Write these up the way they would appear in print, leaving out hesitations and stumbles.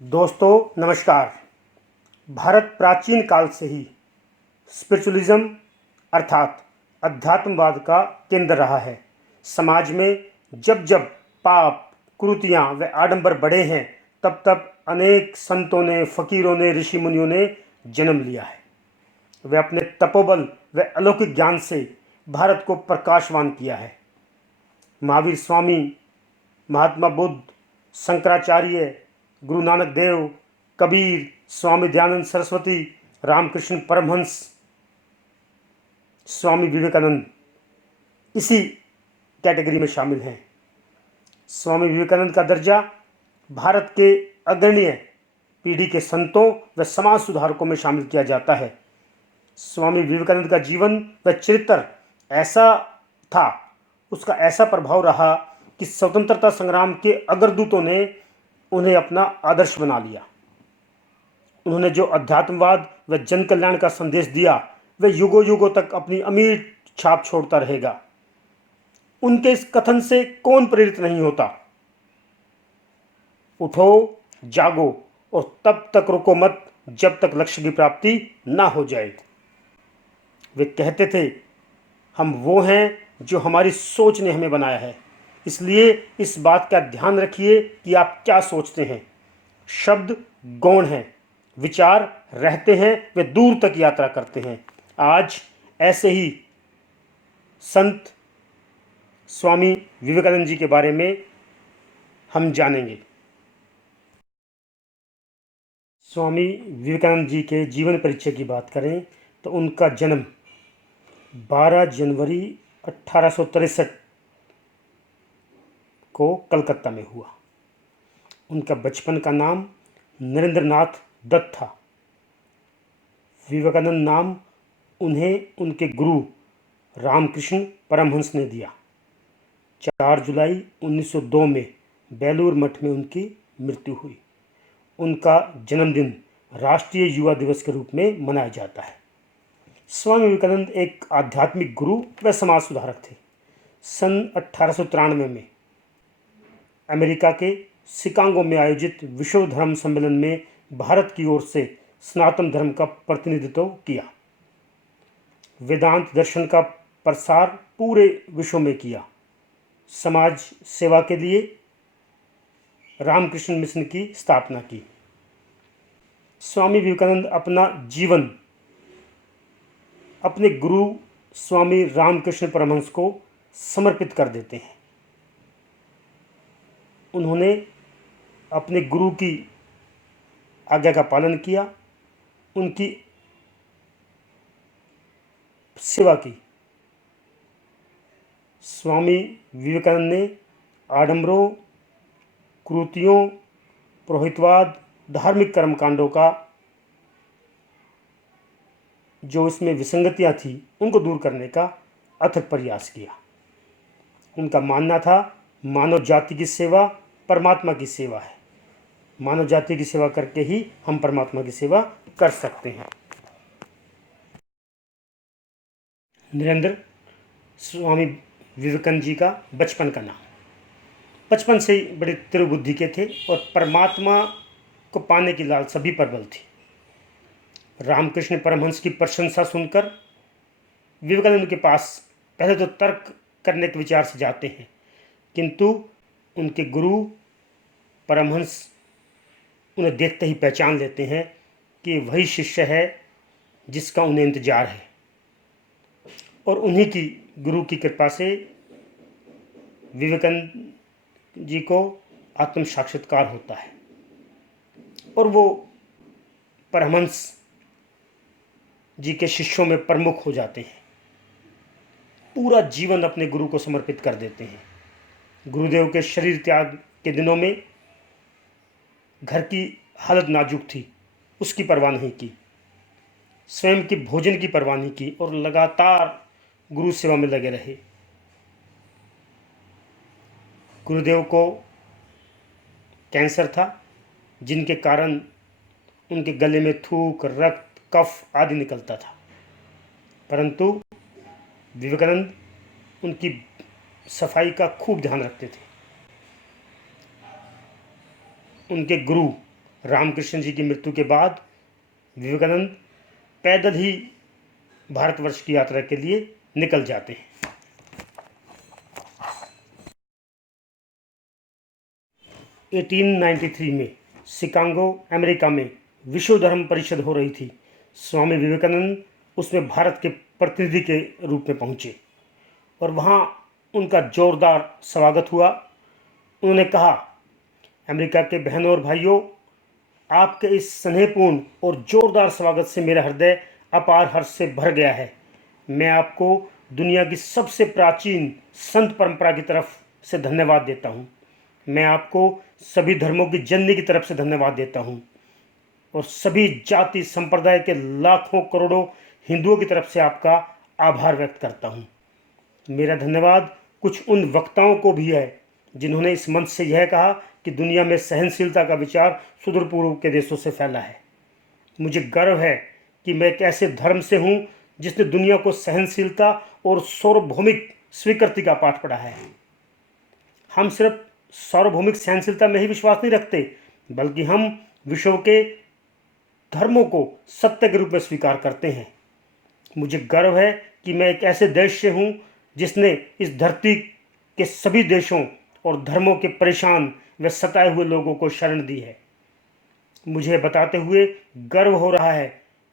दोस्तों नमस्कार। भारत प्राचीन काल से ही स्पिरिचुअलिज्म अर्थात अध्यात्मवाद का केंद्र रहा है। समाज में जब जब पाप, कुरीतियाँ व आडंबर बढ़े हैं, तब तब अनेक संतों ने, फकीरों ने, ऋषि मुनियों ने जन्म लिया है। वे अपने तपोबल व अलौकिक ज्ञान से भारत को प्रकाशवान किया है। महावीर स्वामी, महात्मा बुद्ध, शंकराचार्य, गुरु नानक देव, कबीर, स्वामी दयानंद सरस्वती, रामकृष्ण परमहंस, स्वामी विवेकानंद इसी कैटेगरी में शामिल हैं। स्वामी विवेकानंद का दर्जा भारत के अग्रणीय पीढ़ी के संतों व समाज सुधारकों में शामिल किया जाता है। स्वामी विवेकानंद का जीवन व चरित्र ऐसा था, उसका ऐसा प्रभाव रहा कि स्वतंत्रता संग्राम के अग्रदूतों ने उन्हें अपना आदर्श बना लिया। उन्होंने जो अध्यात्मवाद व जन कल्याण का संदेश दिया, वह युगों युगों तक अपनी अमीर छाप छोड़ता रहेगा। उनके इस कथन से कौन प्रेरित नहीं होता? उठो, जागो और तब तक रुको मत जब तक लक्ष्य की प्राप्ति ना हो जाए। वे कहते थे, हम वो हैं जो हमारी सोच ने हमें बनाया है, इसलिए इस बात का ध्यान रखिए कि आप क्या सोचते हैं। शब्द गौण हैं, विचार रहते हैं, वे दूर तक यात्रा करते हैं। आज ऐसे ही संत स्वामी विवेकानंद जी के बारे में हम जानेंगे। स्वामी विवेकानंद जी के जीवन परिचय की बात करें तो उनका जन्म 12 जनवरी 1863 को कलकत्ता में हुआ। उनका बचपन का नाम नरेंद्रनाथ दत्त था। विवेकानंद नाम उन्हें उनके गुरु रामकृष्ण परमहंस ने दिया। 4 जुलाई 1902 में बेलूर मठ में उनकी मृत्यु हुई। उनका जन्मदिन राष्ट्रीय युवा दिवस के रूप में मनाया जाता है। स्वामी विवेकानंद एक आध्यात्मिक गुरु व समाज सुधारक थे। सन 1893 में अमेरिका के शिकागो में आयोजित विश्व धर्म सम्मेलन में भारत की ओर से सनातन धर्म का प्रतिनिधित्व किया। वेदांत दर्शन का प्रसार पूरे विश्व में किया। समाज सेवा के लिए रामकृष्ण मिशन की स्थापना की। स्वामी विवेकानंद अपना जीवन अपने गुरु स्वामी रामकृष्ण परमहंस को समर्पित कर देते हैं। उन्होंने अपने गुरु की आज्ञा का पालन किया, उनकी सेवा की। स्वामी विवेकानंद ने आडंबरों, कुरीतियों, पुरोहितवाद, धार्मिक कर्मकांडों का जो इसमें विसंगतियां थी, उनको दूर करने का अथक प्रयास किया। उनका मानना था, मानव जाति की सेवा परमात्मा की सेवा है। मानव जाति की सेवा करके ही हम परमात्मा की सेवा कर सकते हैं। नरेंद्र स्वामी विवेकानंद जी का बचपन का नाम। बचपन से ही बड़े तीव्र बुद्धि के थे और परमात्मा को पाने की लालसा भी प्रबल थी। रामकृष्ण परमहंस की प्रशंसा सुनकर विवेकानंद के पास पहले तो तर्क करने के विचार से जाते हैं, किंतु उनके गुरु परमहंस उन्हें देखते ही पहचान लेते हैं कि वही शिष्य है जिसका उन्हें इंतजार है। और उन्हीं की गुरु की कृपा से विवेकानंद जी को आत्म साक्षात्कार होता है और वो परमहंस जी के शिष्यों में प्रमुख हो जाते हैं। पूरा जीवन अपने गुरु को समर्पित कर देते हैं। गुरुदेव के शरीर त्याग के दिनों में घर की हालत नाजुक थी, उसकी परवाह नहीं की। स्वयं की भोजन की परवाह नहीं की और लगातार गुरु सेवा में लगे रहे। गुरुदेव को कैंसर था, जिनके कारण उनके गले में थूक, रक्त, कफ आदि निकलता था, परंतु विवेकानंद उनकी सफाई का खूब ध्यान रखते थे। उनके गुरु रामकृष्ण जी की मृत्यु के बाद विवेकानंद पैदल ही भारतवर्ष की यात्रा के लिए निकल जाते हैं। 1893 में शिकागो अमेरिका में विश्व धर्म परिषद हो रही थी। स्वामी विवेकानंद उसमें भारत के प्रतिनिधि के रूप में पहुंचे और वहां उनका जोरदार स्वागत हुआ। उन्होंने कहा, अमेरिका के बहनों और भाइयों, आपके इस स्नेहपूर्ण और जोरदार स्वागत से मेरा हृदय अपार हर्ष से भर गया है। मैं आपको दुनिया की सबसे प्राचीन संत परंपरा की तरफ से धन्यवाद देता हूँ। मैं आपको सभी धर्मों की जननी की तरफ से धन्यवाद देता हूँ और सभी जाति संप्रदाय के लाखों करोड़ों हिंदुओं की तरफ से आपका आभार व्यक्त करता हूँ। मेरा धन्यवाद कुछ उन वक्ताओं को भी है जिन्होंने इस मंच से यह कहा कि दुनिया में सहनशीलता का विचार सुदूर पूर्व के देशों से फैला है। मुझे गर्व है कि मैं एक ऐसे धर्म से हूँ जिसने दुनिया को सहनशीलता और सार्वभौमिक स्वीकृति का पाठ पढ़ाया है। हम सिर्फ सार्वभौमिक सहनशीलता में ही विश्वास नहीं रखते, बल्कि हम विश्व के धर्मों को सत्य के रूप में स्वीकार करते हैं। मुझे गर्व है कि मैं एक ऐसे देश से हूँ जिसने इस धरती के सभी देशों और धर्मों के परेशान व सताए हुए लोगों को शरण दी है। मुझे बताते हुए गर्व हो रहा है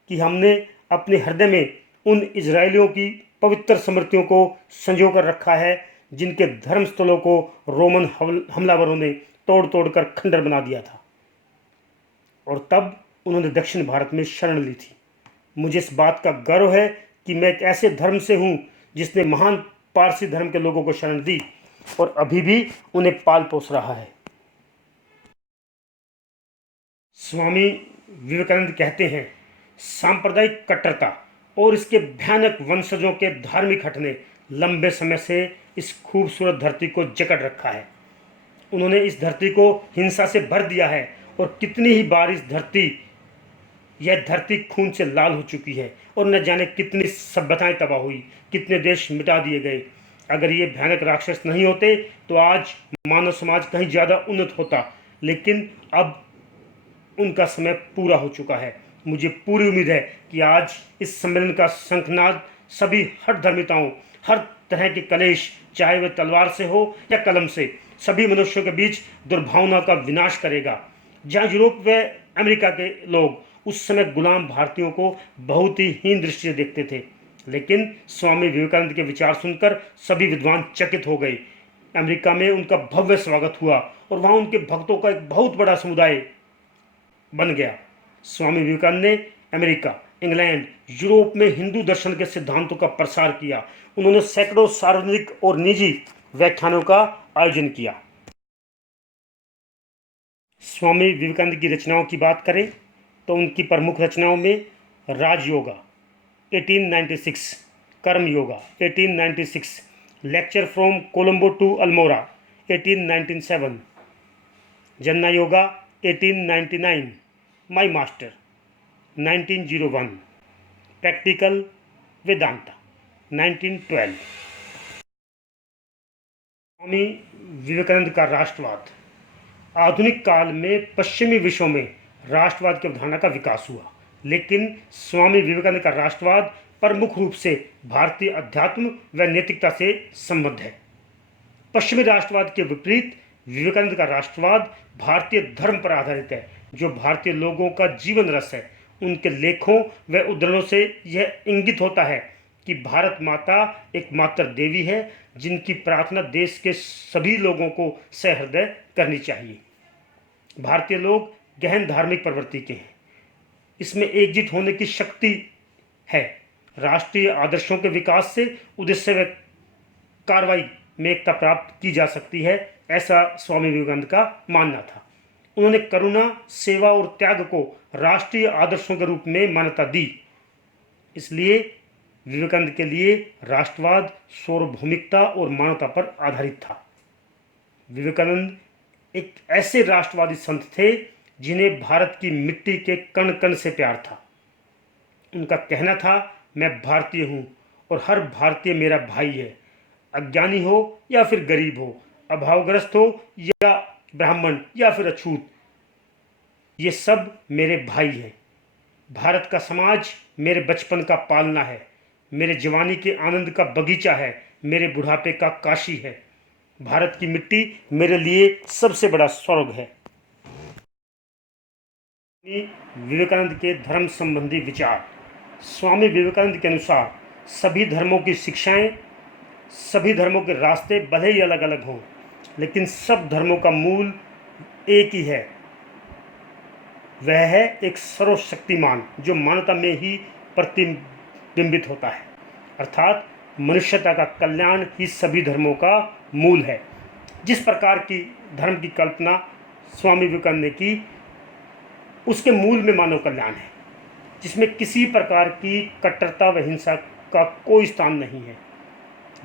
कि हमने अपने हृदय में उन इजरायलियों की पवित्र स्मृतियों को संजो कर रखा है जिनके धर्मस्थलों को रोमन हमलावरों ने तोड़ तोड़ कर खंडर बना दिया था और तब उन्होंने दक्षिण भारत में शरण ली थी। मुझे इस बात का गर्व है कि मैं एक ऐसे धर्म से हूँ जिसने महान पारसी धर्म के लोगों को शरण दी और अभी भी उन्हें पाल पोस रहा है। स्वामी विवेकानंद कहते हैं, सांप्रदायिक कट्टरता और इसके भयानक वंशजों के धार्मिक हटने लंबे समय से इस खूबसूरत धरती को जकड़ रखा है। उन्होंने इस धरती को हिंसा से भर दिया है और कितनी ही बार यह धरती खून से लाल हो चुकी है और न जाने कितनी सभ्यताएं तबाह हुई, कितने देश मिटा दिए गए। अगर ये भयानक राक्षस नहीं होते तो आज मानव समाज कहीं ज़्यादा उन्नत होता, लेकिन अब उनका समय पूरा हो चुका है। मुझे पूरी उम्मीद है कि आज इस सम्मेलन का शंखनाद सभी हठधर्मिताओं, हर तरह के कलेश, चाहे वह तलवार से हो या कलम से, सभी मनुष्यों के बीच दुर्भावना का विनाश करेगा। जहाँ यूरोप व अमेरिका के लोग उस समय गुलाम भारतीयों को बहुत ही हीन दृष्टि से देखते थे, लेकिन स्वामी विवेकानंद के विचार सुनकर सभी विद्वान चकित हो गए। अमेरिका में उनका भव्य स्वागत हुआ और वहाँ उनके भक्तों का एक बहुत बड़ा समुदाय बन गया। स्वामी विवेकानंद ने अमेरिका, इंग्लैंड, यूरोप में हिंदू दर्शन के सिद्धांतों का प्रसार किया। उन्होंने सैकड़ों सार्वजनिक और निजी व्याख्यानों का आयोजन किया। स्वामी विवेकानंद की रचनाओं की बात करें तो उनकी प्रमुख रचनाओं में Raja Yoga 1896, Karma Yoga 1896, lecture from Colombo to Almora 1897, Jnana Yoga 1899, my master 1901, practical Vedanta 1912। Swami Vivekananda का राष्ट्रवाद। आधुनिक काल में पश्चिमी विश्व में राष्ट्रवाद की अवधारणा का विकास हुआ, लेकिन स्वामी विवेकानंद का राष्ट्रवाद प्रमुख रूप से भारतीय अध्यात्म व नैतिकता से संबद्ध है। पश्चिमी राष्ट्रवाद के विपरीत विवेकानंद का राष्ट्रवाद भारतीय धर्म पर आधारित है, जो भारतीय लोगों का जीवन रस है। उनके लेखों व उद्धरणों से यह इंगित होता है कि भारत माता एकमात्र देवी है जिनकी प्रार्थना देश के सभी लोगों को सहृदय करनी चाहिए। भारतीय लोग गहन धार्मिक प्रवृत्ति के हैं, इसमें एकजुट होने की शक्ति है। राष्ट्रीय आदर्शों के विकास से उद्देश्य व कार्रवाई में एकता प्राप्त की जा सकती है, ऐसा स्वामी विवेकानंद का मानना था। उन्होंने करुणा, सेवा और त्याग को राष्ट्रीय आदर्शों के रूप में मान्यता दी। इसलिए विवेकानंद के लिए राष्ट्रवाद सार्वभौमिकता और मानवता पर आधारित था। विवेकानंद एक ऐसे राष्ट्रवादी संत थे जिन्हें भारत की मिट्टी के कण कण से प्यार था। उनका कहना था, मैं भारतीय हूँ और हर भारतीय मेरा भाई है, अज्ञानी हो या फिर गरीब हो, अभावग्रस्त हो या ब्राह्मण या फिर अछूत। ये सब मेरे भाई हैं। भारत का समाज मेरे बचपन का पालना है, मेरे जवानी के आनंद का बगीचा है, मेरे बुढ़ापे का काशी है। भारत की मिट्टी मेरे लिए सबसे बड़ा स्वर्ग है। स्वामी विवेकानंद के धर्म संबंधी विचार। स्वामी विवेकानंद के अनुसार सभी धर्मों की शिक्षाएं, सभी धर्मों के रास्ते भले ही अलग अलग हों, लेकिन सब धर्मों का मूल एक ही है। वह है एक सर्वशक्तिमान जो मानवता में ही प्रतिबिंबित होता है, अर्थात मनुष्यता का कल्याण ही सभी धर्मों का मूल है। जिस प्रकार की धर्म की कल्पना स्वामी विवेकानंद ने की, उसके मूल में मानव कल्याण है, जिसमें किसी प्रकार की कट्टरता व हिंसा का कोई स्थान नहीं है।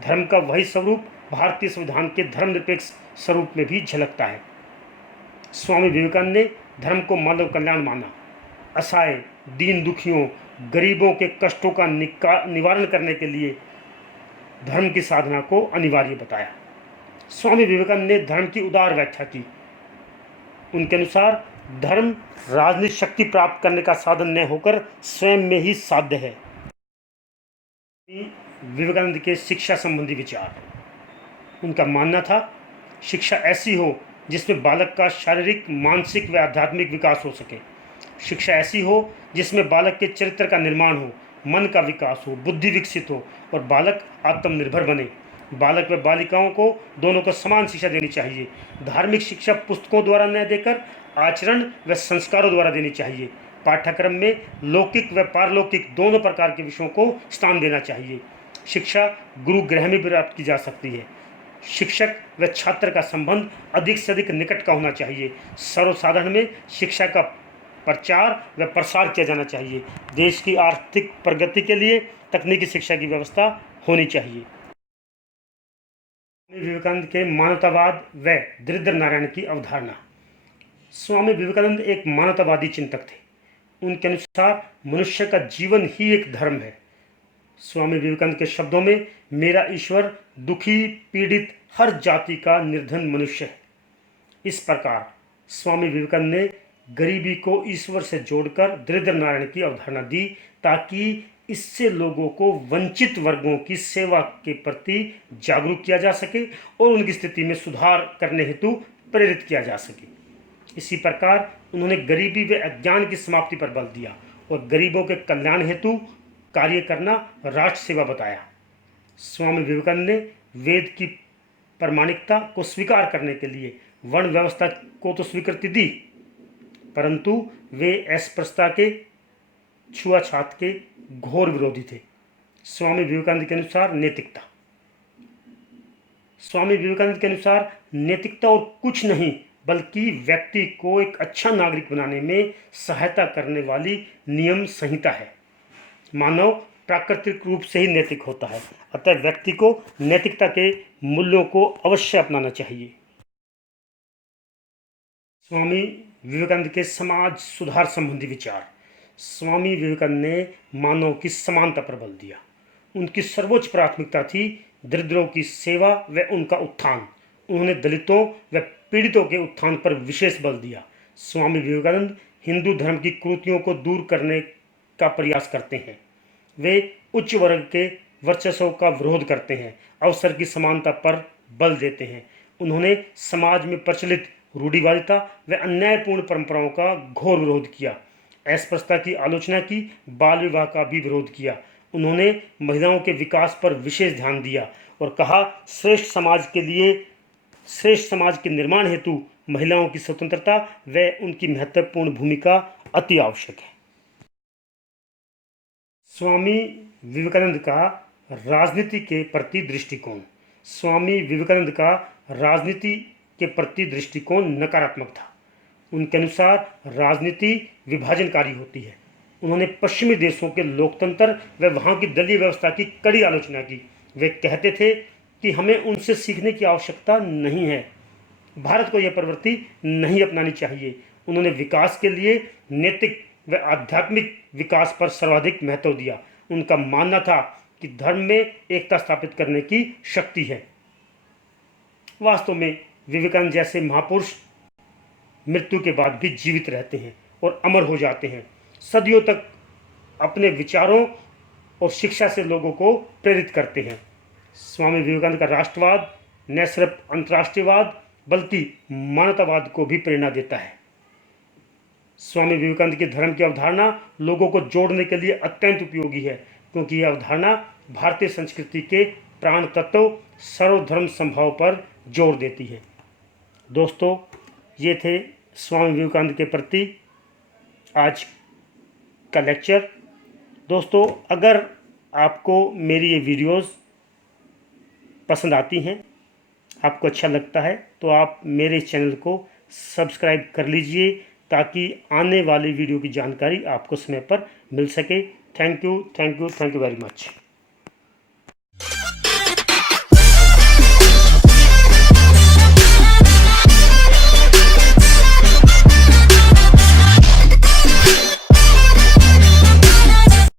धर्म का वही स्वरूप भारतीय संविधान के धर्मनिरपेक्ष स्वरूप में भी झलकता है। स्वामी विवेकानंद ने धर्म को मानव कल्याण माना, असहाय, दीन दुखियों, गरीबों के कष्टों का निवारण करने के लिए धर्म की साधना को अनिवार्य बताया। स्वामी विवेकानंद ने धर्म की उदार व्याख्या की। उनके अनुसार धर्म राजनीतिक शक्ति प्राप्त करने का साधन न होकर स्वयं में ही साध्य है। विवेकानंद के शिक्षा संबंधी विचार। उनका मानना था, शिक्षा ऐसी हो जिसमें बालक का शारीरिक, मानसिक व आध्यात्मिक विकास हो सके। शिक्षा ऐसी हो जिसमें बालक के चरित्र का निर्माण हो, मन का विकास हो, बुद्धि विकसित हो और बालक आत्मनिर्भर बने। बालक व बालिकाओं को दोनों को समान शिक्षा देनी चाहिए। धार्मिक शिक्षा पुस्तकों द्वारा न देकर आचरण व संस्कारों द्वारा देनी चाहिए। पाठ्यक्रम में लौकिक व पारलौकिक दोनों प्रकार के विषयों को स्थान देना चाहिए। शिक्षा गुरु गृह में प्राप्त की जा सकती है। शिक्षक व छात्र का संबंध अधिक से अधिक निकट का होना चाहिए। सर्वसाधारण में शिक्षा का प्रचार व प्रसार किया जाना चाहिए। देश की आर्थिक प्रगति के लिए तकनीकी शिक्षा की व्यवस्था होनी चाहिए। स्वामी विवेकानंद के मानवतावाद व दरिद्र नारायण की अवधारणा। स्वामी विवेकानंद एक मानवतावादी चिंतक थे। उनके अनुसार मनुष्य का जीवन ही एक धर्म है। स्वामी विवेकानंद के शब्दों में, मेरा ईश्वर दुखी, पीड़ित, हर जाति का निर्धन मनुष्य है। इस प्रकार स्वामी विवेकानंद ने गरीबी को ईश्वर से जोड़कर दरिद्र नारायण की अवधारणा दी, ताकि इससे लोगों को वंचित वर्गों की सेवा के प्रति जागरूक किया जा सके और उनकी स्थिति में सुधार करने हेतु प्रेरित किया जा सके। इसी प्रकार उन्होंने गरीबी व अज्ञान की समाप्ति पर बल दिया और गरीबों के कल्याण हेतु कार्य करना राष्ट्र सेवा बताया। स्वामी विवेकानंद ने वेद की प्रामाणिकता को स्वीकार करने के लिए वर्ण व्यवस्था को तो स्वीकृति दी, परंतु वे अस्पृश्यता के, छुआछूत के घोर विरोधी थे। स्वामी विवेकानंद के अनुसार नैतिकता। स्वामी विवेकानंद के अनुसार नैतिकता और कुछ नहीं बल्कि व्यक्ति को एक अच्छा नागरिक बनाने में सहायता करने वाली नियम संहिता है। मानव प्राकृतिक रूप से ही नैतिक होता है, अतः व्यक्ति को नैतिकता के मूल्यों को अवश्य अपनाना चाहिए। स्वामी विवेकानंद के समाज सुधार संबंधी विचार। स्वामी विवेकानंद ने मानव की समानता पर बल दिया। उनकी सर्वोच्च प्राथमिकता थी दरिद्रों की सेवा व उनका उत्थान। उन्होंने दलितों व पीड़ितों के उत्थान पर विशेष बल दिया। स्वामी विवेकानंद हिंदू धर्म की कुरीतियों को दूर करने का प्रयास करते हैं। वे उच्च वर्ग के वर्चस्व का विरोध करते हैं, अवसर की समानता पर बल देते हैं। उन्होंने समाज में प्रचलित रूढ़िवादिता व अन्यायपूर्ण परंपराओं का घोर विरोध किया। अस्पृश्यता की आलोचना की, बाल विवाह का भी विरोध किया। उन्होंने महिलाओं के विकास पर विशेष ध्यान दिया और कहा, श्रेष्ठ समाज के निर्माण हेतु महिलाओं की स्वतंत्रता व उनकी महत्वपूर्ण भूमिका अति आवश्यक है। स्वामी विवेकानंद का राजनीति के प्रति दृष्टिकोण। स्वामी विवेकानंद का राजनीति के प्रति दृष्टिकोण नकारात्मक था। उनके अनुसार राजनीति विभाजनकारी होती है। उन्होंने पश्चिमी देशों के लोकतंत्र व वहाँ की दलीय व्यवस्था की कड़ी आलोचना की। वे कहते थे कि हमें उनसे सीखने की आवश्यकता नहीं है, भारत को यह प्रवृत्ति नहीं अपनानी चाहिए। उन्होंने विकास के लिए नैतिक व आध्यात्मिक विकास पर सर्वाधिक महत्व दिया। उनका मानना था कि धर्म में एकता स्थापित करने की शक्ति है। वास्तव में विवेकानंद जैसे महापुरुष मृत्यु के बाद भी जीवित रहते हैं और अमर हो जाते हैं। सदियों तक अपने विचारों और शिक्षा से लोगों को प्रेरित करते हैं। स्वामी विवेकानंद का राष्ट्रवाद न सिर्फ अंतर्राष्ट्रीयवाद बल्कि मानवतावाद को भी प्रेरणा देता है। स्वामी विवेकानंद की धर्म की अवधारणा लोगों को जोड़ने के लिए अत्यंत उपयोगी है, क्योंकि यह अवधारणा भारतीय संस्कृति के प्राण तत्व सर्वधर्म संभाव पर जोर देती है। दोस्तों, ये थे स्वामी विवेकानंद के प्रति आज का लेक्चर। दोस्तों, अगर आपको मेरी ये वीडियोस पसंद आती हैं, आपको अच्छा लगता है, तो आप मेरे चैनल को सब्सक्राइब कर लीजिए ताकि आने वाली वीडियो की जानकारी आपको समय पर मिल सके। Thank you very much.